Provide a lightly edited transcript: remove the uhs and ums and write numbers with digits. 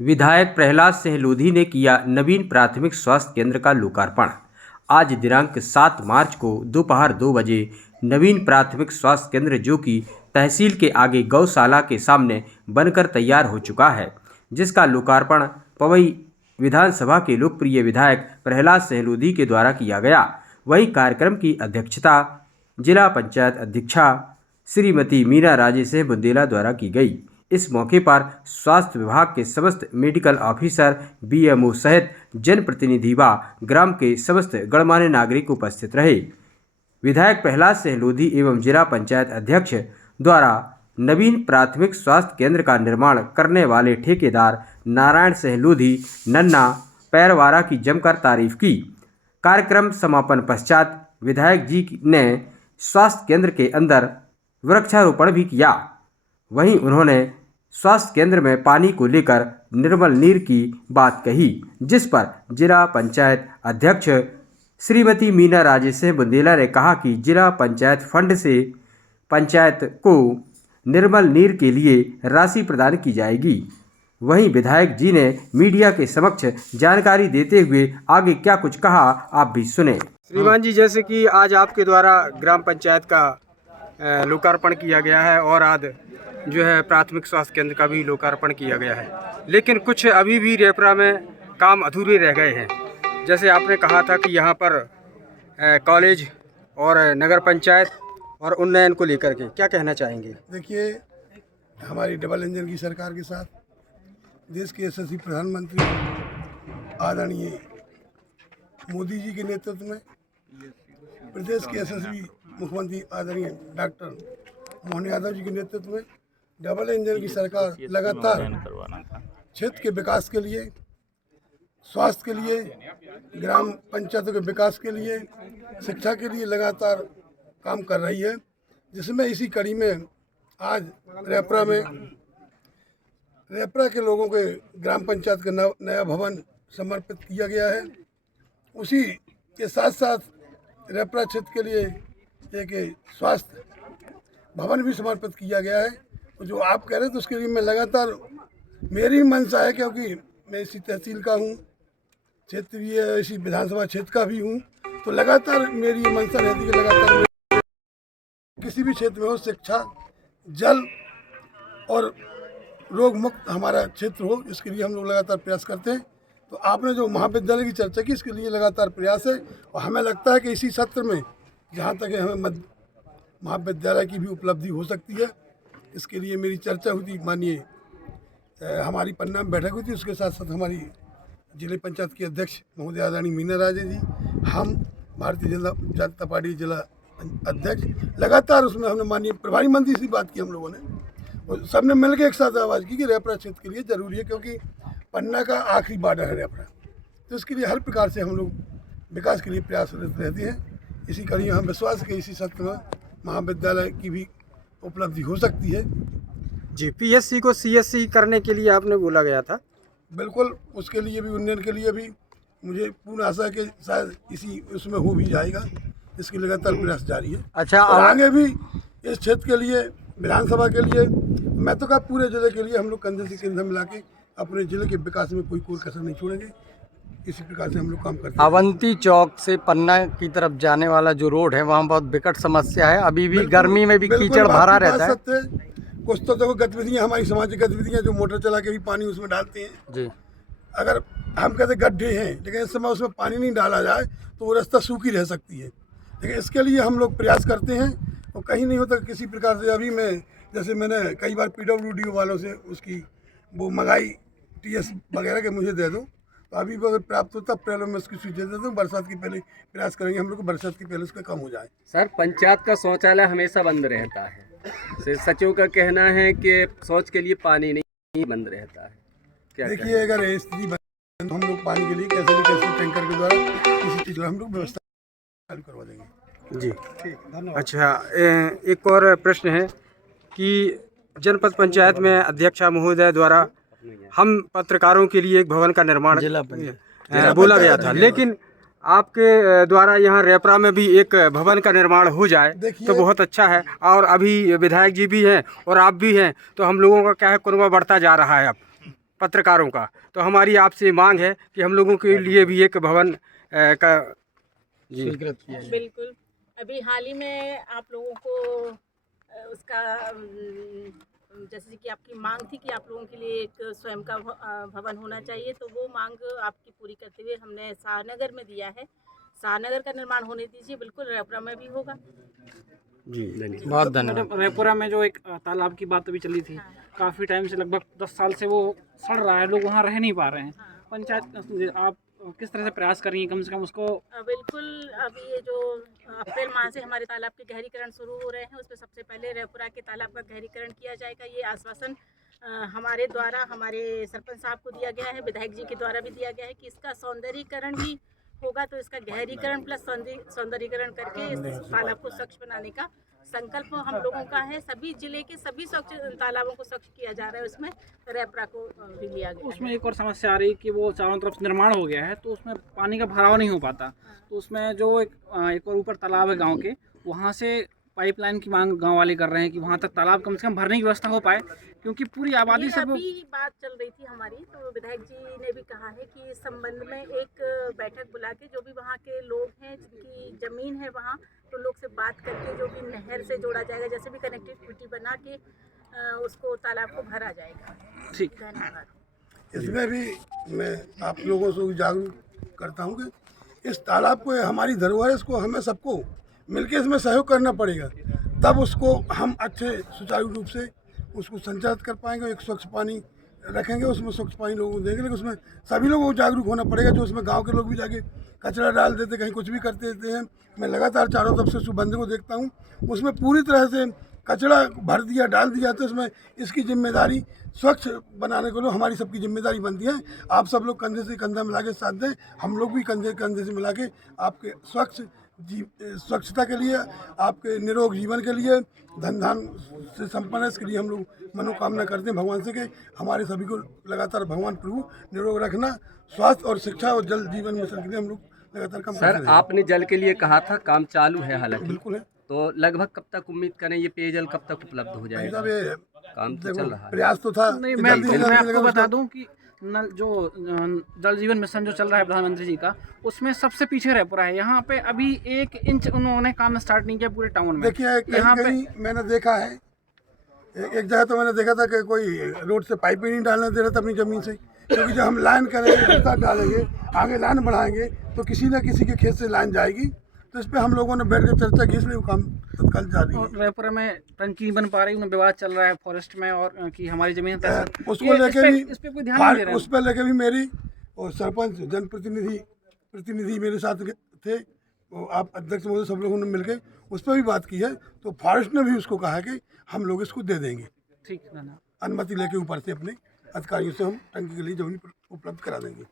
विधायक प्रहलाद सिंह लोधी ने किया नवीन प्राथमिक स्वास्थ्य केंद्र का लोकार्पण। आज दिनांक 7 मार्च को दोपहर 2 बजे नवीन प्राथमिक स्वास्थ्य केंद्र जो कि तहसील के आगे गौशाला के सामने बनकर तैयार हो चुका है, जिसका लोकार्पण पवई विधानसभा के लोकप्रिय विधायक प्रहलाद सिंह लोधी के द्वारा किया गया। वहीं कार्यक्रम की अध्यक्षता जिला पंचायत अध्यक्षा श्रीमती मीना राजे सिंह बुंदेला द्वारा की गई। इस मौके पर स्वास्थ्य विभाग के समस्त मेडिकल ऑफिसर, बीएमओ सहित जनप्रतिनिधि व ग्राम के समस्त गणमान्य नागरिक उपस्थित रहे। विधायक प्रहलाद सिंह लोधी एवं जिला पंचायत अध्यक्ष द्वारा नवीन प्राथमिक स्वास्थ्य केंद्र का निर्माण करने वाले ठेकेदार नारायण सिंह लोधी नन्ना पैरवारा की जमकर तारीफ की। कार्यक्रम समापन पश्चात विधायक जी ने स्वास्थ्य केंद्र के अंदर वृक्षारोपण भी किया। वहीं उन्होंने स्वास्थ्य केंद्र में पानी को लेकर निर्मल नीर की बात कही, जिस पर जिला पंचायत अध्यक्ष श्रीमती मीना राजे सिंह बुंदेला ने कहा कि जिला पंचायत फंड से पंचायत को निर्मल नीर के लिए राशि प्रदान की जाएगी। वहीं विधायक जी ने मीडिया के समक्ष जानकारी देते हुए आगे क्या कुछ कहा, आप भी सुने। श्रीमान जी, जैसे कि आज आपके द्वारा ग्राम पंचायत का लोकार्पण किया गया है और आज जो है प्राथमिक स्वास्थ्य केंद्र का भी लोकार्पण किया गया है, लेकिन कुछ अभी भी रेपरा में काम अधूरे रह गए हैं। जैसे आपने कहा था कि यहाँ पर कॉलेज और नगर पंचायत और उन्नयन को लेकर के क्या कहना चाहेंगे? देखिए, हमारी डबल इंजन की सरकार के साथ देश के यशस्वी प्रधानमंत्री आदरणीय मोदी जी के नेतृत्व में प्रदेश के यशस्वी मुख्यमंत्री आदरणीय डॉक्टर मोहन यादव जी के नेतृत्व में डबल इंजन की सरकार लगातार क्षेत्र के विकास के लिए, स्वास्थ्य के लिए, ग्राम पंचायतों के विकास के लिए, शिक्षा के लिए लगातार काम कर रही है। जिसमें इसी कड़ी में आज रेपरा के लोगों के ग्राम पंचायत का नया भवन समर्पित किया गया है। उसी के साथ साथ रेपरा क्षेत्र के लिए एक स्वास्थ्य भवन भी समर्पित किया गया है। तो जो आप कह रहे थे उसके लिए मैं लगातार, मेरी मंशा है, क्योंकि मैं इसी तहसील का हूँ, क्षेत्रीय इसी विधानसभा क्षेत्र का भी हूँ, तो लगातार मेरी ये मंशा रहती है लगातार किसी भी क्षेत्र में हो, शिक्षा, जल और रोग मुक्त हमारा क्षेत्र हो, इसके लिए हम लोग लगातार प्रयास करते हैं। तो आपने जो महाविद्यालय की चर्चा की, इसके लिए लगातार प्रयास है और हमें लगता है कि इसी सत्र में जहाँ तक हमें महाविद्यालय की भी उपलब्धि हो सकती है, इसके लिए मेरी चर्चा हुई थी। माननीय हमारी पन्ना में बैठक हुई थी, उसके साथ साथ हमारी जिले पंचायत की अध्यक्ष महोदय आदरणीय मीना राजे जी, हम भारतीय जनता पार्टी जिला अध्यक्ष, लगातार उसमें हमने माननीय प्रभारी मंत्री से बात की हम लोगों ने, और सबने मिलकर एक साथ आवाज़ की कि रेपरा क्षेत्र के लिए ज़रूरी है, क्योंकि पन्ना का आखिरी बॉर्डर है रेपरा। तो इसके लिए हर प्रकार से हम लोग विकास के लिए प्रयासरत रहते हैं। इसी कड़ी हम विश्वास के इसी सत्र में महाविद्यालय की भी उपलब्धि हो सकती है। जी, पीएससी को सीएससी करने के लिए आपने बोला गया था। बिल्कुल, उसके लिए भी, उन्नयन के लिए भी मुझे पूर्ण आशा है कि शायद इसी उसमें हो भी जाएगा। इसके लगातार प्रयास जारी है। अच्छा, और आगे भी इस क्षेत्र के लिए, विधानसभा के लिए, मैं तो कहा पूरे जिले के लिए हम लोग कंधे से कंधा मिला के अपने जिले के विकास में कोई कसर नहीं छोड़ेंगे। इसी प्रकार से हम लोग काम करते हैं। अवंती चौक से पन्ना की तरफ जाने वाला जो रोड है, वहाँ बहुत विकट समस्या है। अभी भी गर्मी में भी कीचड़ भरा रहता है। कुछ तो देखो गतिविधियाँ, हमारी सामाजिक गतिविधियाँ, जो मोटर चला के भी पानी उसमें डालते हैं जी। अगर हम कहते गड्ढे हैं, लेकिन इस समय उसमें पानी नहीं डाला जाए तो वो रास्ता सूखी रह सकती है। लेकिन इसके लिए हम लोग प्रयास करते हैं और कहीं नहीं होता किसी प्रकार से। अभी मैं, जैसे मैंने कई बार PWD वालों से उसकी वो मंगाई, TS वगैरह के मुझे दे दो, तो अभी अगर प्राप्त होता अप्रैल में उसकी सूची दे दूँ। बरसात के पहले प्रयास करेंगे हम लोग को, बरसात के पहले उसका कम हो जाए। सर, पंचायत का शौचालय हमेशा बंद रहता है। सचिव का कहना है कि शौच के लिए पानी नहीं बंद रहता है। क्या देखिए, अगर स्थिति तो हम लोग पानी के लिए कैसे टैंकर के द्वारा किसी चीज़ हम लोग व्यवस्था चालू करवा देंगे। जी, ठीक, धन्यवाद। अच्छा, एक और प्रश्न है कि जनपद पंचायत में अध्यक्षा महोदय द्वारा हम पत्रकारों के लिए एक भवन का निर्माण बोला गया था, लेकिन आपके द्वारा यहाँ रेपरा में भी एक भवन का निर्माण हो जाए तो बहुत अच्छा है। और अभी विधायक जी भी हैं और आप भी हैं, तो हम लोगों का क्या है, कुनबा बढ़ता जा रहा है। अब पत्रकारों का। तो हमारी आपसे मांग है कि हम लोगों के लिए भी एक भवन का जी स्वीकृत किया जाए। बिल्कुल। अभी हाल ही में आप लोगों को उसका जैसे कि आपकी मांग थी कि आप लोगों के लिए एक स्वयं का भवन होना चाहिए, तो वो मांग आपकी पूरी करते हुए हमने शाहनगर में दिया है। शाहनगर का निर्माण होने दीजिए, बिल्कुल रेपरा में भी होगा। जी बहुत धन्यवाद। रेपुरा में जो एक तालाब की बात अभी चली थी, काफ़ी टाइम से, लगभग 10 साल से वो सड़ रहा है, लोग वहाँ रह नहीं पा रहे हैं। पंचायत आप किस तरह से प्रयास कर रही हैं कम से कम उसको? बिल्कुल। अभी ये जो अप्रैल माह से हमारे तालाब के गहरीकरण शुरू हो रहे हैं, उसमें सबसे पहले रेपुरा के तालाब का गहरीकरण किया जाएगा। ये आश्वासन हमारे द्वारा हमारे सरपंच साहब को दिया गया है, विधायक जी के द्वारा भी दिया गया है कि इसका सौंदर्यीकरण भी होगा। तो इसका गहरीकरण प्लस सौंदर्यीकरण करके इस तालाब को स्वच्छ बनाने का संकल्प हम लोगों का है। सभी जिले के सभी स्वच्छ तालाबों को स्वच्छ किया जा रहा है, उसमें रेपरा को भी लिया गया है। उसमें एक और समस्या आ रही है कि वो चारों तरफ से निर्माण हो गया है, तो उसमें पानी का भराव नहीं हो पाता। तो उसमें जो एक और ऊपर तालाब है गांव के, वहाँ से पाइपलाइन की मांग गांव वाले कर रहे हैं कि वहाँ तक तालाब कम से कम भरने की व्यवस्था हो पाए, क्योंकि पूरी आबादी से वो अभी बात चल रही थी हमारी, तो विधायक जी ने भी कहा है कि इस संबंध में एक बैठक बुला के जो भी वहाँ के लोग हैं जिनकी ज़मीन है वहाँ, तो लोग से बात करके जो भी नहर से जोड़ा जाएगा, जैसे भी कनेक्टिविटी बना के उसको तालाब को भरा जाएगा। ठीक। धन्यवाद। इसमें भी मैं आप लोगों से जागरूक करता हूँ कि इस तालाब को हमारी धरोहर है, इसको हमें सबको मिलकर इसमें सहयोग करना पड़ेगा, तब उसको हम अच्छे सुचारू रूप से उसको संचालित कर पाएंगे। एक स्वच्छ पानी रखेंगे, उसमें स्वच्छ पानी लोगों को देंगे, लेकिन उसमें सभी लोगों को जागरूक होना पड़ेगा। जो उसमें गांव के लोग भी जाके कचरा डाल देते, कहीं कुछ भी करते देते हैं। मैं लगातार चारों तरफ से उस बंदे को देखता हूँ, उसमें पूरी तरह से कचरा भर दिया, डाल दिया। तो इसमें इसकी जिम्मेदारी स्वच्छ बनाने के लिए हमारी सबकी जिम्मेदारी बनती है। आप सब लोग कंधे से कंधा मिला के साथ दें, हम लोग भी कंधे कंधे से मिला के आपके स्वच्छता के लिए, आपके निरोग जीवन के लिए, धन धान से संपन्न है, इसके लिए हम लोग मनोकामना करते हैं भगवान से कि हमारे सभी को लगातार भगवान प्रभु निरोग रखना। स्वास्थ्य और शिक्षा और जल जीवन मिशन के लिए हम लोग लगातार काम करते सर, रहें। आपने जल के लिए कहा था, काम चालू है हालांकि, बिल्कुल है। तो लगभग कब तक उम्मीद करें ये पेयजल कब तक उपलब्ध हो भाई जाएगा? साहब, ये काम तो देखो, चल रहा है। प्रयास तो था। नहीं, जल्दी से मैं जल्दी आपको लेकिन बता उसका- दूं कि नल जो जल जीवन मिशन जो चल रहा है प्रधानमंत्री जी का, उसमें सबसे पीछे रेपुरा है। यहाँ पे अभी 1 इंच उन्होंने काम स्टार्ट नहीं किया पूरे टाउन में। देखिए, यहाँ कहीं पे कहीं मैंने देखा है, एक जगह तो मैंने देखा था कि कोई रोड से पाइप ही नहीं डालने दे रहा था अपनी ज़मीन से, क्योंकि जब हम लाइन करेंगे, रास्ता डालेंगे, आगे लाइन बढ़ाएंगे, तो किसी न किसी के खेत से लाइन जाएगी। तो इस पर हम लोगों ने बैठ कर चर्चा की, इसलिए वो काम तत्काल जारी है। और रेपुरा में टंकी नहीं बन पा रही, उन्हें विवाद चल रहा है फॉरेस्ट में, और कि हमारी जमीन उसको लेके भी इस पे कोई ध्यान नहीं दे रहे हैं। उस पर लेके भी मेरी और सरपंच जनप्रतिनिधि मेरे साथ थे, वो आप अध्यक्ष महोदय सब लोगों ने मिलकर उस पर भी बात की है। तो फॉरेस्ट ने भी उसको कहा है कि हम लोग इसको दे देंगे, ठीक है ना। अनुमति लेके ऊपर से अपने अधिकारियों से हम टंकी के लिए जमीन उपलब्ध करा देंगे।